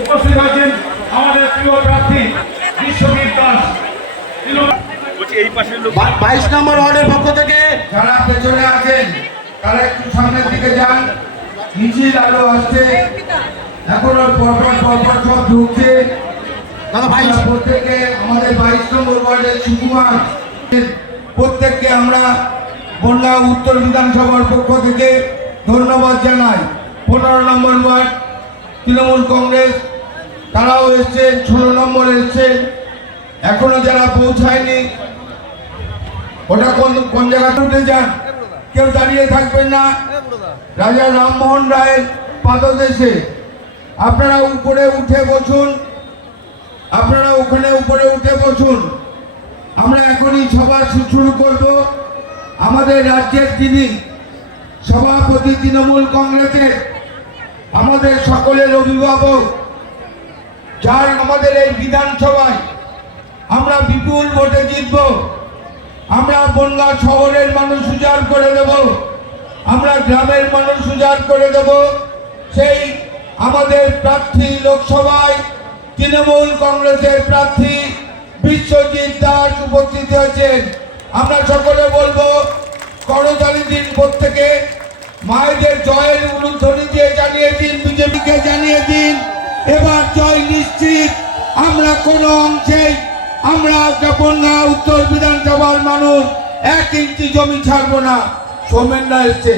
উপস্থিত আছেন আমাদের প্রিয় প্রার্থী বিশ্বজিৎ দাস। 22 নম্বর ওয়ার্ডের পক্ষ থেকে যারা পেছনে আছেন তারা একটু সামনের দিকে যান। মিছিল আরো আসছে, এখনো পরপর সব ঢুকছে। প্রত্যেকে আমাদের 22 নম্বর ওয়ার্ডের সুকুমার প্রত্যেককে আমরা বন্যা উত্তর বিধানসভার পক্ষ থেকে ধন্যবাদ জানাই। 15 নম্বর ওয়ার্ড তৃণমূল কংগ্রেস তারাও এসছে, 16 নম্বর এসছে, এখনো যারা পৌঁছায়নি ওটা কোন জায়গাতে উঠে যান, কেউ দাঁড়িয়ে থাকবেন না। রাজা রামমোহন রায়ের পাদদেশে আপনারা উপরে উঠে বসুন, আপনারা ওখানে উপরে উঠে বসুন। আমরা এখনই সভা শুরু করব। আমাদের রাজ্যের যিনি সভাপতি তৃণমূল কংগ্রেসের, আমাদের সকলের অভিভাবক, যার আমাদের এই বিধানসভায় আমরা বিপুল ভোটে জিতব। আমরা বনগাঁ শহরের মানুষ উজাড় করে দেব, আমরা গ্রামের মানুষ উজাড় করে দেব। সেই আমাদের প্রার্থী লোকসভায় তৃণমূল কংগ্রেসের প্রার্থী বিশ্বজিৎ দাস উপস্থিত হয়েছেন। আমরা সকলে বলবো করতালি দিন, প্রত্যেকে মায়েদের জয়ের উলুধ্বনি দিয়ে জানিয়ে দিন, বিজেপিকে জানিয়ে দিন এবার জয় নিশ্চিত। আমরা কোনো অংশেই আমরা বনগাঁ উত্তর বিধানসভার মানুষ 1 ইঞ্চি জমি ছাড়বো না। সোমেনরা এসছে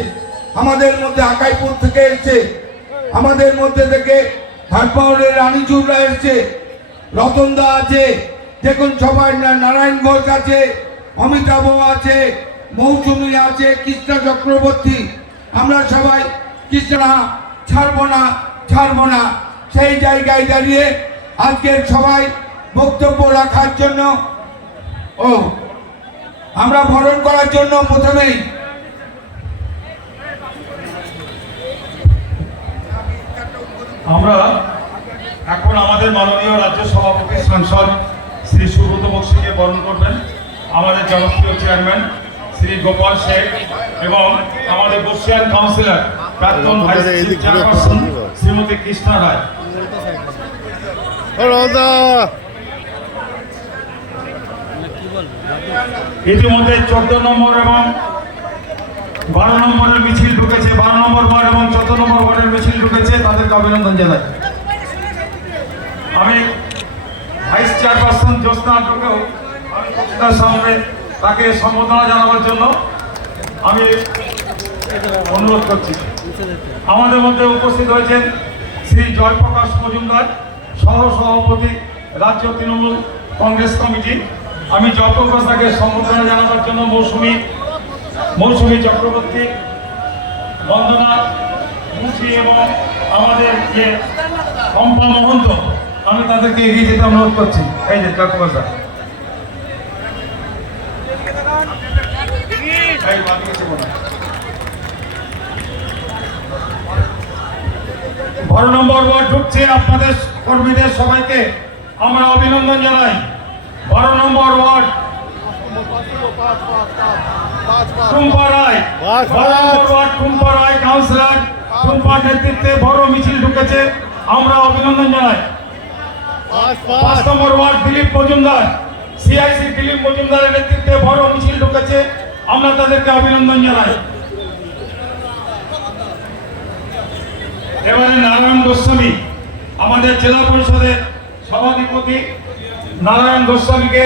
আমাদের মধ্যে, আকাইপুর থেকে এসছে আমাদের মধ্যে থেকে, হাটপাউড়ের রানীচুররা এসছে, রতনদা আছে, দেখুন সবাই, নারায়ণ ঘোষ আছে, অমিতাভ আছে, মৌসুমী আছে, কৃষ্ণা চক্রবর্তী। আমরা সবাই কৃষ্ণা ছাড়বো না সেই জায়গায় দাঁড়িয়ে আজকের সবাই বক্তব্য রাখার জন্য আমরা বরণ করার জন্য প্রথমেই আমরা এখন আমাদের মাননীয় রাজ্য সভাপতি সাংসদ শ্রী সুব্রত বক্সিকে বরণ করবেন, আমাদের জনপ্রিয় চেয়ারম্যান শ্রী গোপাল শেখ এবং আমাদের বর্ষিয়ান কাউন্সিলর প্রাক্তন ভাইস চেয়ারপারসন শ্রীমতী কৃষ্ণা রায়। ইতিমধ্যে 14 নম্বর এবং 12 নম্বরের মিছিল ঢুকেছে, 12 নম্বর ওয়ার্ড এবং 14 নম্বর ওয়ার্ডের মিছিল ঢুকেছে, তাদেরকে অভিনন্দন জানাই। আমি ভাইস চেয়ারপারসন জ্যোৎস্না ঢুকেও আমি তার সামনে তাকে সম্বোধনা জানাবার জন্য আমি অনুরোধ করছি। আমাদের মধ্যে উপস্থিত হয়েছেন শ্রী জয়প্রকাশ মজুমদার, সহ সভাপতি রাজ্য তৃণমূল কংগ্রেস কমিটি। আমি জয়প্রকাশ তাকে সম্বোধনা জানাবার জন্য মৌসুমী চক্রবর্তী, বন্দনা মুন্সি এবং আমাদের যে পম্পা মহন্ত, আমি তাদেরকে এগিয়ে যেতে অনুরোধ করছি। এই যে জয়প্রকাশ দা, 12 নম্বর ওয়ার্ড ঢুকছে। আপনাদের কর্মীদের সবাইকে আমরা অভিনন্দন জানাই। 12 নম্বর ওয়ার্ড টুম্পা রায়, 12 নম্বর ওয়ার্ড টুম্পা রায় কাউন্সিলর, টুম্পার নেতৃত্বে বড় মিছিল ঢুকেছে, আমরা অভিনন্দন জানাই। 5 নম্বর ওয়ার্ড দিলীপ মজুমদার, সিআইসি দিলীপ মজুমদারের নেতৃত্বে বড় মিছিল ঢুকেছে, আমরা তাদেরকে অভিনন্দন জানাই। এবারে নারায়ণ গোস্বামী, আমাদের জেলা পরিষদের সভাধিপতি নারায়ণ গোস্বামীকে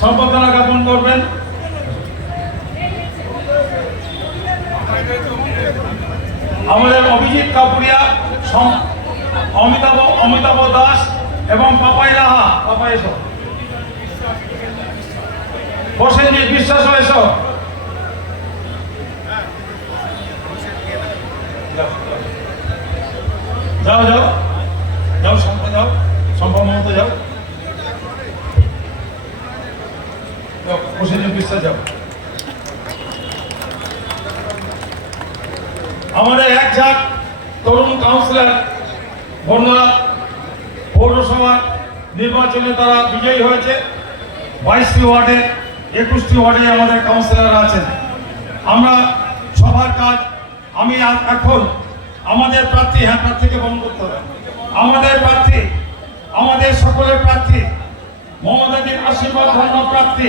সম্বর্ধনা জ্ঞাপন করবেন। আমাদের অভিজিৎ কাপুরিয়া, অমিতাভ দাস এবং পাপাই রাহা, পাপাই এসো, প্রসেনজিৎ বিশ্বাস এসো, যাও যাও যাও, সম্ভব মমতা যাও, প্রসেনজিৎ বিশ্বাস যাও। আমাদের এক ঝাঁক তরুণ কাউন্সিলর বনগাঁ পৌরসভা নির্বাচনে তারা বিজয়ী হয়েছে। 22টি ওয়ার্ডে 21টি ওয়ার্ডে আমাদের কাউন্সিলর আছেন। আমরা সবার কাজ আমি এখন আমাদের প্রার্থী, হ্যাঁ প্রার্থীকে বন্ধ করতে হবে, আমাদের প্রার্থী, আমাদের সকলের প্রার্থী, মমতাদির আশীর্বাদ ধন্য প্রার্থী,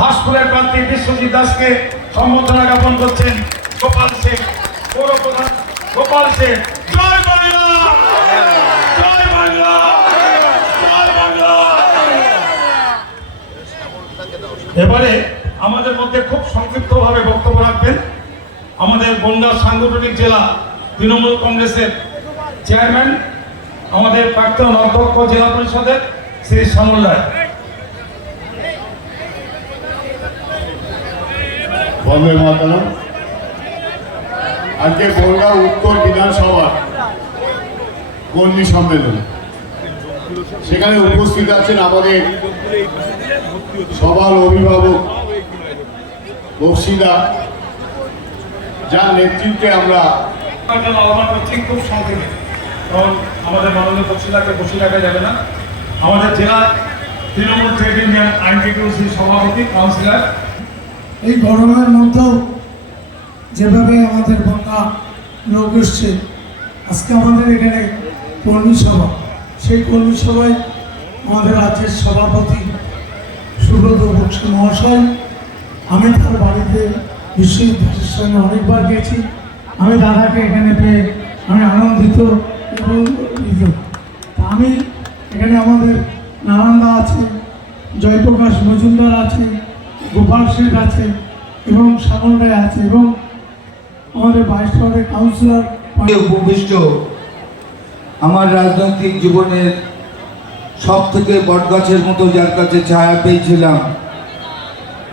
হাসপুরের প্রার্থী বিশ্বজিৎ দাসকে সম্বর্ধনা জ্ঞাপন করছেন গোপাল শেখ, পৌর প্রধান গোপাল শেখ। জয় বাংলা, জয় বাংলা, জয় বাংলা। এবারে আমাদের মধ্যে খুব সংক্ষিপ্তভাবে বক্তব্য রাখবেন আমাদের বনগাঁ সাংগঠনিক জেলা তৃণমূল কংগ্রেসের চেয়ারম্যান, আমাদের প্রাক্তন অধ্যক্ষ জেলা পরিষদের শ্রী শ্যামল রায়। বন্দে মাতরম। আজকে বনগাঁ উত্তর বিধানসভা কর্মী সম্মেলন, সেখানে উপস্থিত আছেন আমাদের সবার অভিভাবক বক্সিদা, যার নেতৃত্বে আমরা আহ্বান করছি খুব সংক্ষেপে, কারণ আমাদের মাননীয় বক্সিদাকে বসে রাখা যাবে না। আমাদের জেলা তৃণমূল ট্রেড ইউনিয়ন আইনটিটিউসির সভাপতি কাউন্সিলর। এই গরমের মধ্যেও যেভাবে আমাদের বনগা লোক এসছে, আজকে আমাদের এখানে কর্মী সভা, সেই কর্মী সভায় আমাদের রাজ্যের সভাপতি সুব্রত বক্সী মহাশয়, আমি তার বাড়িতে বিশ্বজিৎ দাসের সঙ্গে অনেকবার গেছি। আমি দাদাকে এখানে পেয়ে আমি আনন্দিত এবং গর্বিত। আমি এখানে আমাদের নারায়ণদা আছে, জয়প্রকাশ মজুমদার আছে, গোপাল শেখ আছে এবং শ্যামল রায় আছে এবং আমাদের 22 ওয়ার্ডের কাউন্সিলর উপবিষ্ট আমার রাজনৈতিক জীবনের সব থেকে বটগাছের মতো যার কাছে ছায়া পেয়েছিলাম,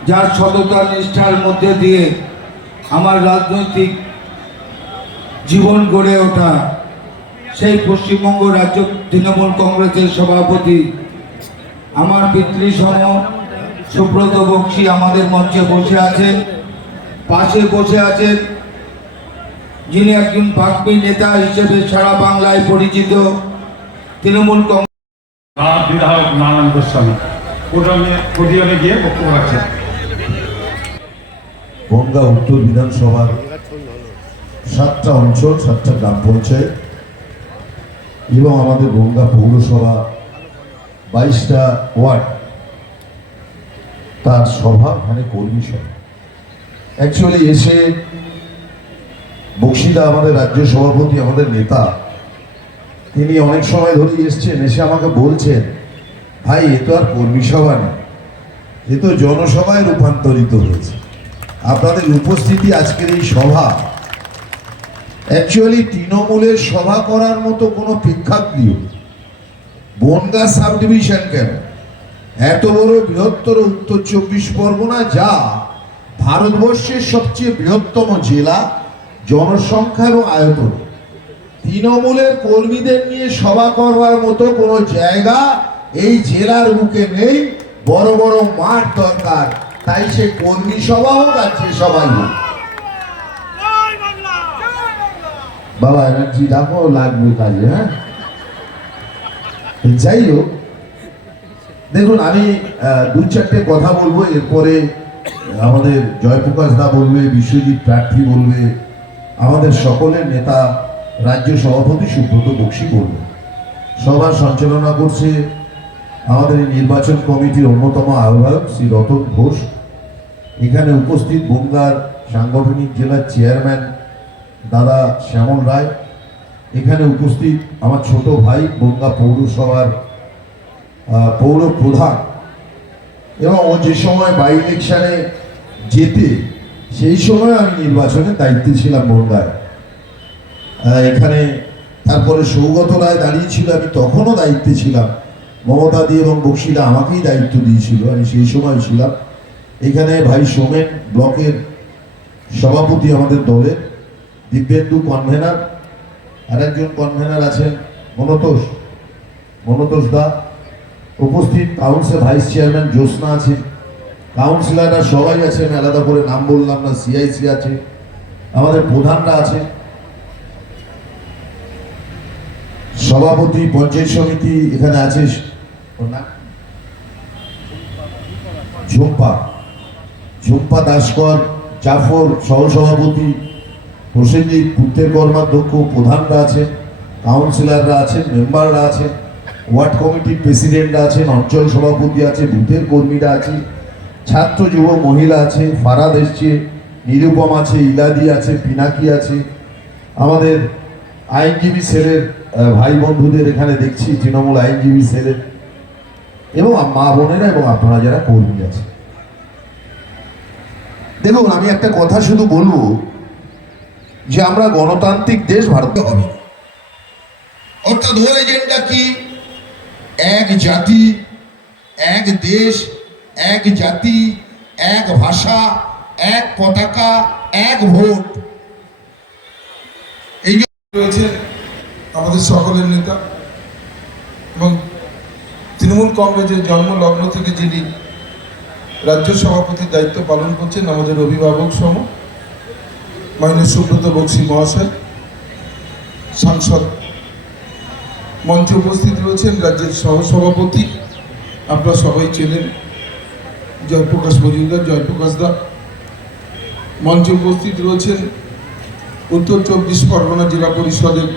যার সততা নিষ্ঠার মধ্যে দিয়ে আমার রাজনৈতিক জীবন গড়ে ওঠা, সেই পশ্চিমবঙ্গ রাজ্য তৃণমূল কংগ্রেসের সভাপতি আমার পিতৃসম সুব্রত বক্সী আমাদের মঞ্চে বসে আছেন। পাশে বসে আছেন যিনি একজন বাগ্মী নেতা হিসেবে সারা বাংলায় পরিচিত তৃণমূল কংগ্রেস বিধায়ক নারায়ণ গোস্বামী পোডিয়ামে গিয়ে বক্তব্য রাখছেন। বনগাঁ উত্তর বিধানসভার 7টা অঞ্চল, 7টা গ্রাম পঞ্চায়েত এবং আমাদের বনগাঁ পৌরসভা 22টা ওয়ার্ড, তার সভা, মানে কর্মী সভা। অ্যাকচুয়ালি এসে বক্সিদা আমাদের রাজ্য সভাপতি, আমাদের নেতা, তিনি অনেক সময় ধরেই এসছেন, এসে আমাকে বলছেন, ভাই এ তো আর কর্মী সভা নেই, এ তো জনসভায় রূপান্তরিত হয়েছে। আপনাদের উপস্থিতি আজকের এই সভা অ্যাকচুয়ালি তৃণমূলের সভা করার মতো কোনো প্রেক্ষাগৃহ, বনগাঁ সাব ডিভিশন কেন, এত বড় বৃহত্তর উত্তর 24 পরগনা, যা ভারতবর্ষের সবচেয়ে বৃহত্তম জেলা জনসংখ্যা এবং আয়তন, তৃণমূলের কর্মীদের নিয়ে সভা করবার মতো কোনো জায়গা এই জেলার বুকে নেই। বড় বড় মাঠ দরকার, তাই সে কর্মী সভা হোক আর যে সবাই হোক। বাবা এনার্জি রাখো, লাগবে কাজে। হ্যাঁ, যাই হোক, দেখুন আমি 2-4টে কথা বলবো, এরপরে আমাদের জয়প্রকাশ দা বলবে, বিশ্বজিৎ প্রার্থী বলবে, আমাদের সকলের নেতা রাজ্য সভাপতি সুব্রত বক্সী বলবে। সভা সঞ্চালনা করছে আমাদের নির্বাচন কমিটির অন্যতম আহ্বায়ক শ্রী রতন ঘোষ। এখানে উপস্থিত বনগাঁর সাংগঠনিক জেলার চেয়ারম্যান দাদা শ্যামল রায়। এখানে উপস্থিত আমার ছোট ভাই বনগাঁ পৌরসভার পৌর প্রধান, এবং ও যে সময় বাই ইলেকশনে যেতে, সেই সময় আমি নির্বাচনের দায়িত্বে ছিলাম বনগাঁয়। এখানে তারপরে সৌগত রায় দাঁড়িয়েছিল, আমি তখনও দায়িত্বে ছিলাম। মমতাদি এবং বক্সিদা আমাকেই দায়িত্ব দিয়েছিল, আমি সেই সময় ছিলাম। এখানে ভাই সোমেন ব্লকের সভাপতি আমাদের দলের, দিব্যেন্দু কনভেনার, আর একজন কনভেনার আছেন মনতোষ দা। উপস্থিত কাউন্সিল ভাইস চেয়ারম্যান জ্যোৎস্না আছেন, কাউন্সিলররা সবাই আছেন, আলাদা করে নাম বললাম না, সিআইসি আছে, আমাদের প্রধানরা আছে, সভাপতি পঞ্চায়েত সমিতি এখানে আছে, ওর নাম? ঝুম্পা দাসকর, জাফর সহসভাপতি, প্রসেনজিৎ পূর্তের কর্মাধ্যক্ষ, প্রধানরা আছেন, কাউন্সিলররা আছেন, মেম্বাররা আছেন, ওয়ার্ড কমিটির প্রেসিডেন্টরা আছেন, অঞ্চল সভাপতি আছে, বুথের কর্মীরা আছে, ছাত্র যুব মহিলা আছে, ফারাদ এসছে, নিরুপম আছে, ইলাদি আছে, পিনাকি আছে, আমাদের আইনজীবী সেলের ভাই বন্ধুদের এখানে দেখছি, তৃণমূল আইনজীবী সেলের, এবং মা বোনেরা এবং আপনারা যারা কর্মী আছে। দেখুন, আমি একটা কথা শুধু বলবো যে আমরা গণতান্ত্রিক দেশ ভারত হবে, অর্থাৎ ওর এজেন্ডা কি? এক জাতি, এক দেশ, এক জাতি, এক ভাষা, এক পতাকা, এক ভোট। এই রয়েছে আমাদের সকলের নেতা এবং তৃণমূল কংগ্রেসের জন্মলগ্ন থেকে যিনি রাজ্য সভাপতির দায়িত্ব পালন করছেন, আমাদের অভিভাবক সম মাননীয় সুব্রত বক্সী মহাশয়, সাংসদ মঞ্চে উপস্থিত রয়েছেন রাজ্যের সহসভাপতি, আপনারা সবাই চেনেন জয়প্রকাশ মজুমদার, জয়প্রকাশ দা। মঞ্চে উপস্থিত রয়েছেন উত্তর 24 পরগনা জেলা পরিষদের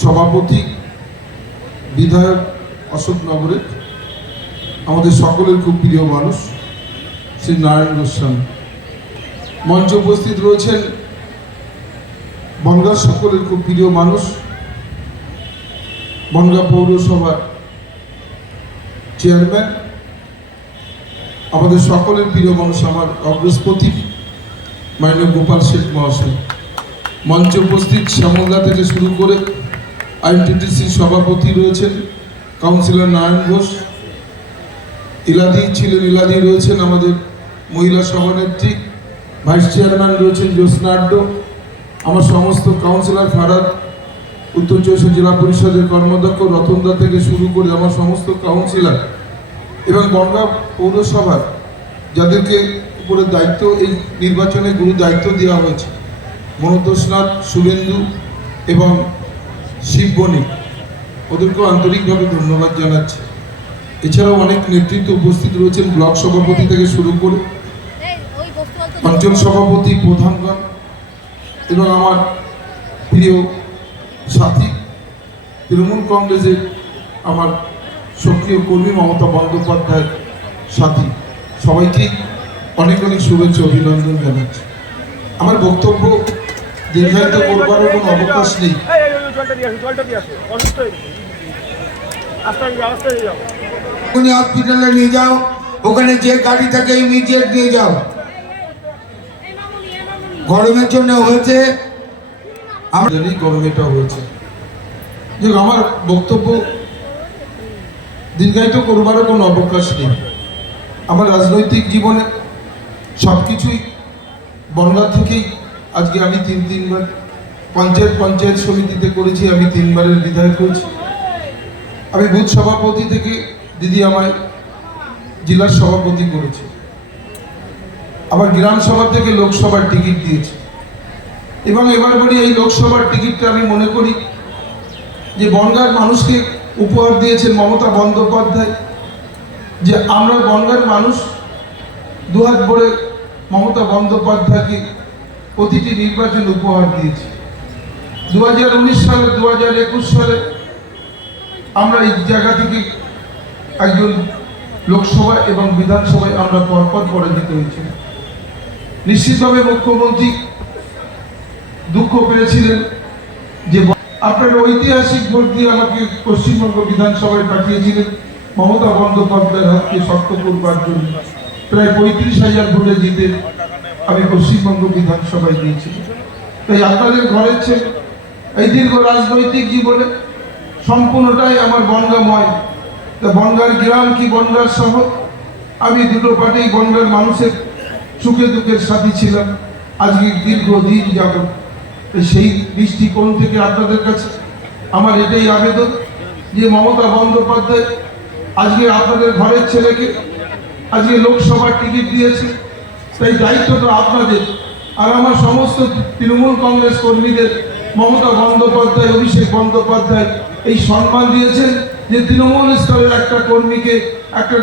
সভাপতি, বিধায়ক অশোকনগরের আমাদের সকলের খুব প্রিয় মানুষ শ্রী নারায়ণ গোস্বামী। মঞ্চে উপস্থিত রয়েছেন বনগাঁ সকলের খুব প্রিয় মানুষ, বনগাঁ পৌরসভার চেয়ারম্যান, আমাদের সকলের প্রিয় মানুষ, আমার অগ্রস্পতি মাননীয় গোপাল শেঠ মহাশয়। মঞ্চে উপস্থিত শ্যামলদা থেকে শুরু করে আইনটিটিসির সভাপতি রয়েছেন কাউন্সিলর নারায়ণ ঘোষ, ইলাদি ছিলেন, ইলাদি রয়েছেন আমাদের মহিলা সভানেত্রী, ভাইস চেয়ারম্যান রয়েছেন জ্যোৎস্না আড্ডো, আমার সমস্ত কাউন্সিলর ফারাদ, উত্তর 24 জেলা পরিষদের কর্মাধ্যক্ষ রতনদা থেকে শুরু করে আমার সমস্ত কাউন্সিলর এবং বনগাঁ পৌরসভার যাদেরকে উপরে দায়িত্ব, এই নির্বাচনে গুরু দায়িত্ব দেওয়া হয়েছে, মনোতোষনাথ, শুভেন্দু এবং শিববণিক, ওদেরকেও আন্তরিকভাবে ধন্যবাদ জানাচ্ছি। এছাড়াও অনেক নেতৃত্ব উপস্থিত রয়েছেন, ব্লক সভাপতি থেকে শুরু করে অঞ্চল সভাপতি, প্রধানগণ এবং আমার প্রিয় সাথী তৃণমূল কংগ্রেসের আমার সক্রিয় কর্মী মমতা বন্দ্যোপাধ্যায়ের সাথী, সবাইকেই অনেক অনেক শুভেচ্ছা অভিনন্দন জানাচ্ছি। আমার বক্তব্য দীর্ঘায়িত করবারও কোনো অবকাশ নেই। হসপিটালে নিয়ে যাও, ওখানে যে গাড়ি থাকে ইমিডিয়েট নিয়ে যাও। গরমের জন্য হয়েছে, গরমেটা হয়েছে। যে আমার বক্তব্য দীর্ঘায়িত করবারও কোনো অবকাশ নেই। আমার রাজনৈতিক জীবনে সব কিছুই বনগাঁ থেকেই, আজকে আমি তিনবার পঞ্চায়েত সমিতিতে করেছি, আমি 3 বারের বিধায়ক করেছি, আমি বুথ সভাপতি থেকে দিদি আমায় জেলার সভাপতি করেছে, আবার গ্রাম সভা থেকে লোকসভার টিকিট দিয়েছে, এবং এবার বলি এই লোকসভার টিকিটটা আমি মনে করি যে বনগাঁর মানুষকে উপহার দিয়েছেন মমতা বন্দ্যোপাধ্যায়, যে আমরা বনগাঁর মানুষ দুহাত ভরে মমতা বন্দ্যোপাধ্যায়কে প্রতিটি নির্বাচন উপহার দিয়েছি। 2019 সালে, 2021 সালে আমরা এই জায়গা থেকে একজন লোকসভা এবং বিধানসভায় আমরা পরপর পরাজিত হয়েছিল। নিশ্চিতভাবে মুখ্যমন্ত্রী দুঃখ পেয়েছিলেন যে আপনার ঐতিহাসিক ভোট দিয়ে আমাকে পশ্চিমবঙ্গ বিধানসভায় পাঠিয়েছিলেন মমতা বন্দ্যোপাধ্যায়ের হাতকে শক্ত করবার জন্য। প্রায় 35,000 ভোটে জিতে আমি পশ্চিমবঙ্গ বিধানসভায় দিয়েছি। তাই আপনাদের ঘরের ছেলে, এই দীর্ঘ রাজনৈতিক জীবনে সম্পূর্ণটাই আমার বনগাঁময়। তা বনগাঁর গ্রাম কি বনগাঁর শহর, আমি দুটো পার্টেই বনগাঁর মানুষের সুখে দুঃখের সাথী ছিলাম আজকে দীর্ঘদিন যাবত। সেই দৃষ্টিকোণ থেকে আপনাদের কাছে আমার এটাই আবেদন যে মমতা বন্দ্যোপাধ্যায় আজকে আপনাদের ঘরের ছেলেকে আজকে লোকসভার টিকিট দিয়েছে, তাই দায়িত্বটা আপনাদের। আর আমার সমস্ত তৃণমূল কংগ্রেস কর্মীদের মমতা বন্দ্যোপাধ্যায়, অভিষেক বন্দ্যোপাধ্যায় এই সম্মান দিয়েছেন যে তৃণমূল স্তরের একটা কর্মীকে, একটা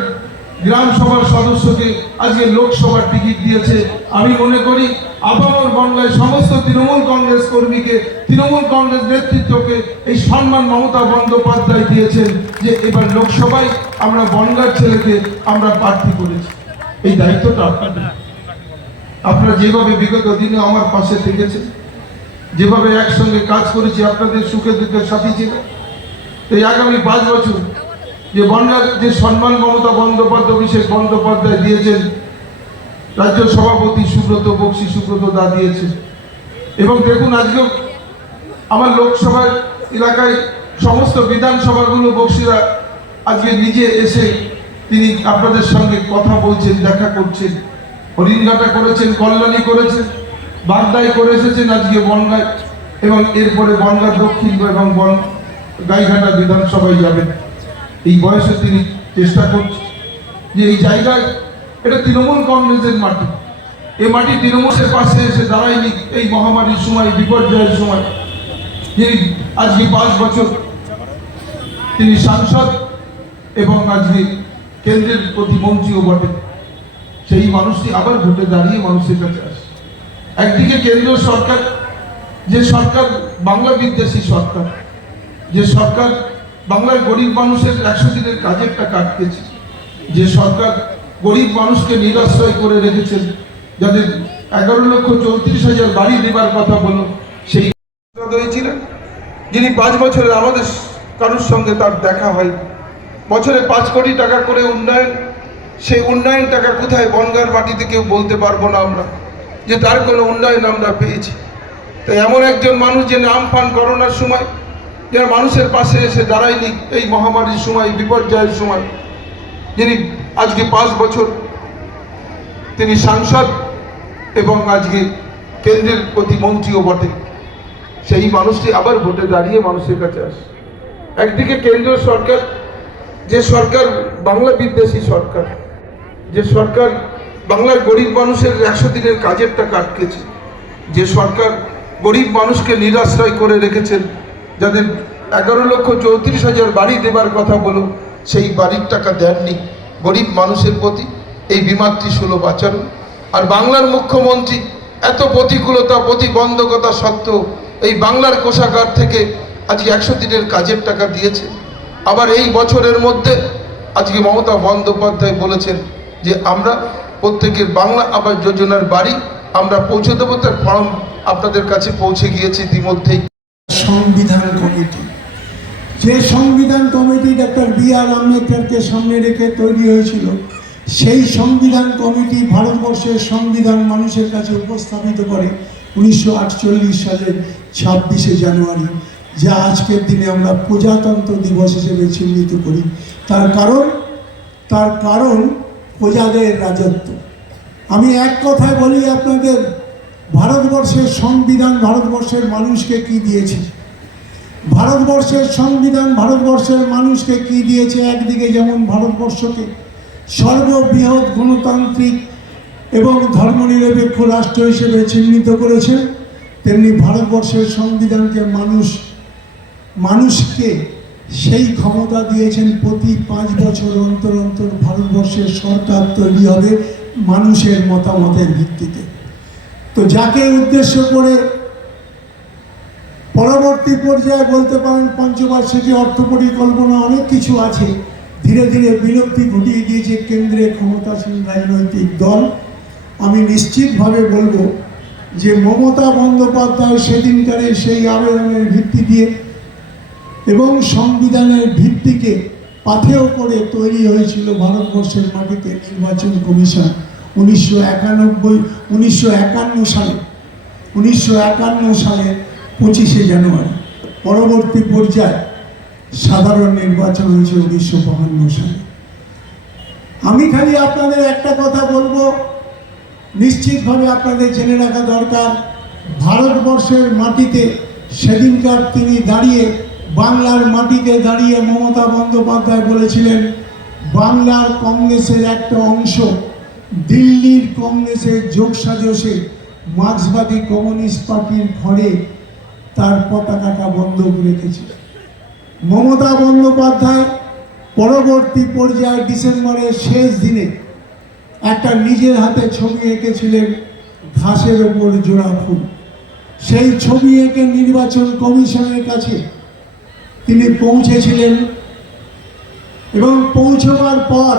গ্রাম সভার সদস্যকে আজকে লোকসভার টিকিট দিয়েছে। আমি মনে করি আপামর বাংলায় সমস্ত তৃণমূল কংগ্রেস কর্মীকে, তৃণমূল কংগ্রেস নেতৃত্বকে এই সম্মান মমতা বন্দ্যোপাধ্যায় দিয়েছেন যে এবার লোকসভায় আমরা বনগাঁর ছেলেকে আমরা প্রার্থী করেছি। এই দায়িত্বটা আপনাদের। আপনারা যেভাবে বিগত দিনে আমার পাশে থেকেছেন, যেভাবে একসঙ্গে কাজ করেছি, আপনাদের সুখে দুঃখের সাথী ছিল, এই আগামী 5 বছর যে বনগাঁর যে সম্মান মমতা বন্দ্যোপাধ্যায়, অভিষেক বন্দ্যোপাধ্যায় দিয়েছেন, রাজ্য সভাপতি সুব্রত বক্সী, সুব্রত দা দিয়েছে। এবং দেখুন আজকেও আমার লোকসভার এলাকায় সমস্ত বিধানসভাগুলো বক্সীরা আজকে নিজে এসে তিনি আপনাদের সঙ্গে কথা বলছেন, দেখা করছেন। হরিণঘাটা করেছেন, কল্যাণী করেছেন, বাগদায় করে এসেছেন, আজকে বনগাঁয়, এবং এরপরে বনগাঁ দক্ষিণ এবং গাইঘাটা বিধানসভায় যাবেন। এই বয়সে তিনি চেষ্টা করছেন যে এই জায়গায় এটা তৃণমূল কংগ্রেসের মাটি, এই মাটি তৃণমূলের পাশে এসে দাঁড়ায়নি এই মহামারীর সময়, বিপর্যয়ের সময়। যিনি আজকে 5 বছর তিনি সাংসদ এবং আজকে কেন্দ্রের প্রতিমন্ত্রীও বটে, সেই মানুষটি আবার ভোটে দাঁড়িয়ে মানুষের কাছে আসে। একদিকে কেন্দ্রীয় সরকার, যে সরকার বাংলা বিদ্বেষী সরকার, যে সরকার বাংলার গরিব মানুষের 100 দিনের কাজের টাকা আটকেছে, যে সরকার গরিব মানুষকে নিরাশ্রয় করে রেখেছেন, যাদের 11,34,000 বাড়ি দেবার কথা বলো, সেই হয়েছিলেন যিনি 5 বছরে আমাদের কারোর সঙ্গে তার দেখা হয়। বছরে 5 কোটি টাকা করে উন্নয়ন, সেই উন্নয়ন টাকা কোথায় বনগাঁর মাটিতে কেউ বলতে পারবো না আমরা যে তার কোনো উন্নয়ন আমরা পেয়েছি। তাই এমন একজন মানুষ যে নাম পান করোনার সময়, যারা মানুষের পাশে এসে দাঁড়ায়নি এই মহামারীর সময়, বিপর্যয়ের সময়, যিনি আজকে 5 বছর তিনি সাংসদ এবং আজকে কেন্দ্রের প্রতিমন্ত্রীও বটে, সেই মানুষটি আবার ভোটে দাঁড়িয়ে মানুষের কাছে আসে। একদিকে কেন্দ্রীয় সরকার, যে সরকার বাংলা বিদ্বেষী সরকার, যে সরকার বাংলার গরিব মানুষের 100 দিনের কাজের টাকা আটকেছে, যে সরকার গরিব মানুষকে নিরাশ্রয় করে রেখেছেন, যাদের 11,34,000 বাড়ি দেবার কথা বলো, সেই বাড়ির টাকা দেননি গরিব মানুষের প্রতি এই বিমাতৃসুলভ আচরণ। আর বাংলার মুখ্যমন্ত্রী এত প্রতিকূলতা, প্রতিবন্ধকতা সত্ত্বেও এই বাংলার কোষাগার থেকে আজকে 100 দিনের কাজের টাকা দিয়েছে। আবার এই বছরের মধ্যে আজকে মমতা বন্দ্যোপাধ্যায় বলেছেন যে আমরা প্রত্যেকের বাংলা আবাস যোজনার বাড়ি আমরা পৌঁছে দেবো, তার ফর্ম আপনাদের কাছে পৌঁছে গিয়েছে ইতিমধ্যেই। সংবিধান কমিটি, যে সংবিধান কমিটি ডক্টর B.R. আম্বেদকরকে সামনে রেখে তৈরি হয়েছিল, সেই সংবিধান কমিটি ভারতবর্ষের সংবিধান মানুষের কাছে উপস্থাপিত করে 1948 সালের 26শে জানুয়ারি, যা আজকের দিনে আমরা প্রজাতন্ত্র দিবস হিসেবে চিহ্নিত করি। তার কারণ প্রজাদের রাজত্ব। আমি এক কথায় বলি আপনাদের, ভারতবর্ষের সংবিধান ভারতবর্ষের মানুষকে কি দিয়েছে? ভারতবর্ষের সংবিধান ভারতবর্ষের মানুষকে কি দিয়েছে? একদিকে যেমন ভারতবর্ষকে সর্ববৃহৎ গণতান্ত্রিক এবং ধর্মনিরপেক্ষ রাষ্ট্র হিসেবে চিহ্নিত করেছে, তেমনি ভারতবর্ষের সংবিধানকে মানুষকে সেই ক্ষমতা দিয়েছেন প্রতি 5 বছর অন্তর অন্তর ভারতবর্ষের সরকার তৈরি হবে মানুষের মতামতের ভিত্তিতে। তো যাকে উদ্দেশ্য করে পরবর্তী পর্যায়ে বলতে পারেন পঞ্চবার্ষিকী অর্থ পরিকল্পনা, অনেক কিছু আছে, ধীরে ধীরে বিলুপ্তি ঘটিয়ে দিয়েছে কেন্দ্রে ক্ষমতাসীন রাজনৈতিক দল। আমি নিশ্চিতভাবে বলবো যে মমতা বন্দ্যোপাধ্যায় সেদিনকারে সেই আবেদনের ভিত্তি দিয়ে এবং সংবিধানের ভিত্তিকে পাথেয় করে তৈরি হয়েছিল ভারতবর্ষের মাটিতে নির্বাচন কমিশন 1951 সালে 25শে জানুয়ারি। পরবর্তী পর্যায়ে সাধারণ নির্বাচন হয়েছে 1952 সালে। আমি খালি আপনাদের একটা কথা বলবো, নিশ্চিতভাবে আপনাদের জেনে রাখা দরকার, ভারতবর্ষের মাটিতে সেদিনকার তিনি দাঁড়িয়ে, বাংলার মাটিতে দাঁড়িয়ে মমতা বন্দ্যোপাধ্যায় বলেছিলেন বাংলার কংগ্রেসের একটা অংশ দিল্লির কংগ্রেসের যোগসাজশে মার্ক্সবাদী কমিউনিস্ট পার্টির ঘরে তার পতাকাটা বন্ধক রেখেছে। মমতা বন্দ্যোপাধ্যায় পরবর্তী পর্যায়ে ডিসেম্বরের শেষ দিনে একটা নিজের হাতে ছবি এঁকেছিলেন ঘাসের ওপর জোড়া ফুল। সেই ছবি এঁকে নির্বাচন কমিশনের কাছে তিনি পৌঁছেছিলেন এবং পৌঁছবার পর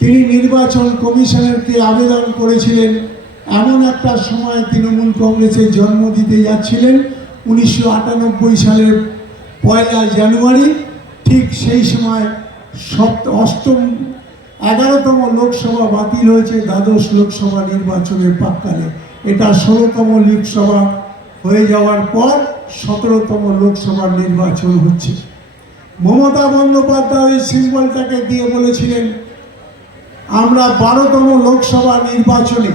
তিনি নির্বাচন কমিশনারকে আবেদন করেছিলেন। এমন একটা সময় তৃণমূল কংগ্রেসের জন্ম দিতে যাচ্ছিলেন 1998 সালের 1 জানুয়ারি। ঠিক সেই সময় 11তম লোকসভা বাতিল হয়েছে দ্বাদশ লোকসভা নির্বাচনের প্রাক্কালে। এটা 16তম লোকসভা হয়ে যাওয়ার পর 17তম লোকসভার নির্বাচন হচ্ছে। মমতা বন্দ্যোপাধ্যায় সিম্বলটাকে দিয়ে বলেছিলেন, আমরা 12তম লোকসভা নির্বাচনে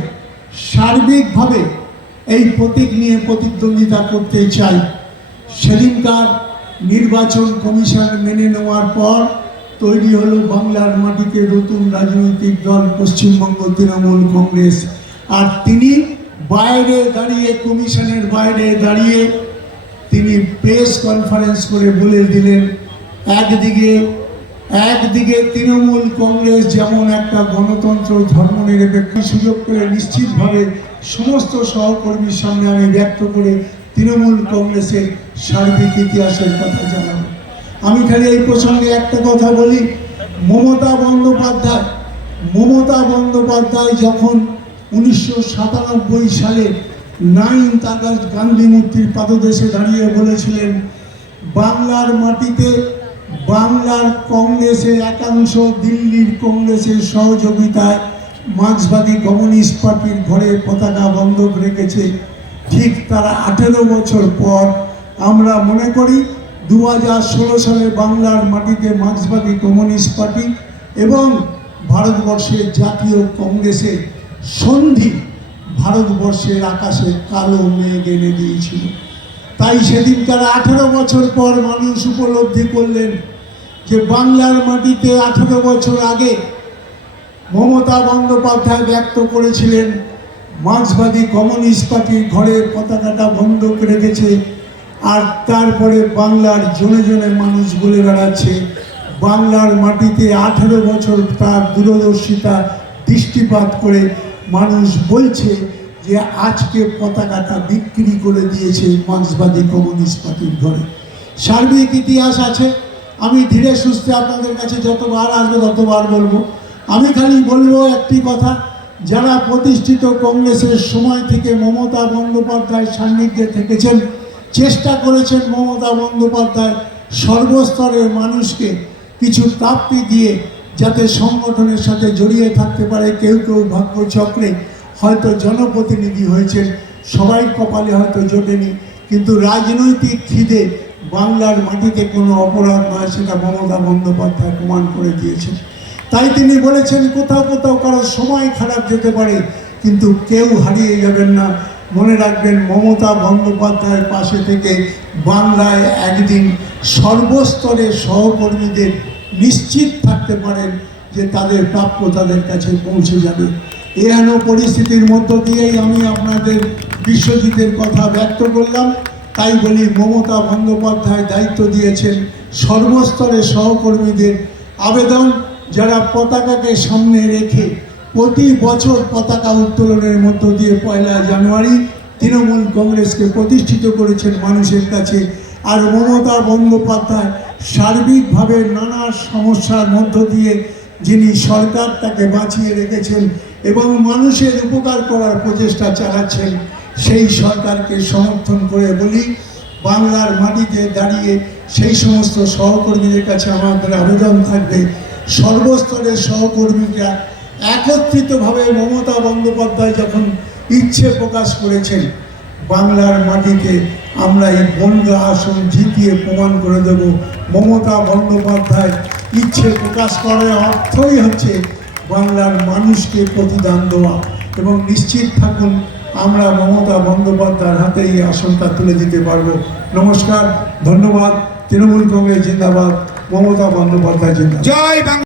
সার্বিকভাবে এই প্রতীক নিয়ে প্রতিদ্বন্দ্বিতা করতে চাই। সেদিনকার নির্বাচন কমিশন মেনে নেওয়ার পর তৈরি হলো বাংলার মাটিতে নতুন রাজনৈতিক দল পশ্চিমবঙ্গ তৃণমূল কংগ্রেস। আর তিনি বাইরে দাঁড়িয়ে, কমিশনের বাইরে দাঁড়িয়ে তিনি প্রেস কনফারেন্স করে বলে দিলেন, একদিকে তৃণমূল কংগ্রেস যেমন একটা গণতন্ত্র ধর্মনিরপেক্ষ সুযোগ করে নিশ্চিতভাবে সমস্ত সহকর্মীর সামনে আমি ব্যক্ত করে তৃণমূল কংগ্রেসের সার্বিক ইতিহাসের কথা জানাবো। আমি খালি এই প্রসঙ্গে একটা কথা বলি, মমতা বন্দ্যোপাধ্যায় যখন 1997 সালে 9 আগস্ট গান্ধী মূর্তির পাদদেশে দাঁড়িয়ে বলেছিলেন, বাংলার মাটিতে বাংলার কংগ্রেসের একাংশ দিল্লির কংগ্রেসের সহযোগিতায় মার্ক্সবাদী কমিউনিস্ট পার্টির ঘরে পতাকা বন্ধক রেখেছে। ঠিক তার 18 বছর পর আমরা মনে করি 2016 সালে বাংলার মাটিতে মার্ক্সবাদী কমিউনিস্ট পার্টি এবং ভারতবর্ষের জাতীয় কংগ্রেসের সন্ধি ভারতবর্ষের আকাশে কালো মেঘ এনে দিয়েছিল। তাই সেদিনকার 18 বছর পর মানুষ উপলব্ধি করলেন যে বাংলার মাটিতে 18 বছর আগে মমতা বন্দ্যোপাধ্যায় ব্যক্ত করেছিলেন মার্ক্সবাদী কমিউনিস্ট পার্টির ঘরে পতাকাটা বন্ধক রেখেছে। আর তারপরে বাংলার জনে জনে মানুষ বলে বেড়াচ্ছে, বাংলার মাটিতে 18 বছর তার দূরদর্শিতা দৃষ্টিপাত করে মানুষ বলছে যে আজকে পতাকাটা বিক্রি করে দিয়েছে মার্ক্সবাদী কমিউনিস্ট পার্টির ঘরে। সার্বিক ইতিহাস আছে, আমি ধীরে সুস্থে আপনাদের কাছে যতবার আসবো ততবার বলবো। আমি খালি বলবো একটি কথা, যারা প্রতিষ্ঠিত কংগ্রেসের সময় থেকে মমতা বন্দ্যোপাধ্যায় সান্নিধ্যে থেকেছেন, চেষ্টা করেছেন মমতা বন্দ্যোপাধ্যায় সর্বস্তরের মানুষকে কিছু প্রাপ্তি দিয়ে যাতে সংগঠনের সাথে জড়িয়ে থাকতে পারে। কেউ ভাগ্যচক্রে হয়তো জনপ্রতিনিধি হয়েছেন, সবাই কপালে হয়তো জোটেনি, কিন্তু রাজনৈতিক খিদে বাংলার মাটিতে কোনো অপরাধ নয়, সেটা মমতা বন্দ্যোপাধ্যায় প্রমাণ করে দিয়েছেন। তাই তিনি বলেছেন, কোথাও কারো সময় খারাপ যেতে পারে, কিন্তু কেউ হারিয়ে যাবেন না। মনে রাখবেন, মমতা বন্দ্যোপাধ্যায়ের পাশে থেকে বাংলায় একদিন সর্বস্তরের সহকর্মীদের নিশ্চিত থাকতে পারেন যে তাদের প্রাপ্য তাদের কাছে পৌঁছে যাবে। এহেন পরিস্থিতির মধ্য দিয়েই আমি আপনাদের বিশ্বজিতের কথা ব্যক্ত করলাম। তাই বলি, মমতা বন্দ্যোপাধ্যায় দায়িত্ব দিয়েছেন সর্বস্তরের সহকর্মীদের। আবেদন, যারা পতাকাকে সামনে রেখে প্রতি বছর পতাকা উত্তোলনের মধ্য দিয়ে 1 জানুয়ারি তৃণমূল কংগ্রেসকে প্রতিষ্ঠিত করেছেন মানুষের কাছে। আর মমতা বন্দ্যোপাধ্যায় সার্বিকভাবে নানা সমস্যার মধ্য দিয়ে যিনি সরকারটাকে বাঁচিয়ে রেখেছেন এবং মানুষের উপকার করার প্রচেষ্টা চালাচ্ছেন, সেই সরকারকে সমর্থন করে বলি, বাংলার মাটিতে দাঁড়িয়ে সেই সমস্ত সহকর্মীদের কাছে আমাদের আবেদন থাকবে, সর্বস্তরের সহকর্মীরা একত্রিতভাবে মমতা বন্দ্যোপাধ্যায় যখন ইচ্ছে প্রকাশ করেছেন, বাংলার মাটিতে আমরা এই বনগা আসন জিতিয়ে প্রমাণ করে দেব মমতা বন্দ্যোপাধ্যায় ইচ্ছে প্রকাশ করার অর্থই হচ্ছে বাংলার মানুষকে প্রতিদান দেওয়া। এবং নিশ্চিত থাকুন, আমরা মমতা বন্দ্যোপাধ্যায়ের হাতে এই আসনটা তুলে দিতে পারবো। নমস্কার, ধন্যবাদ। তৃণমূল কংগ্রেস জিন্দাবাদ, মমতা বন্দ্যোপাধ্যায় জিন্দাবাদ। জয় বাংলা।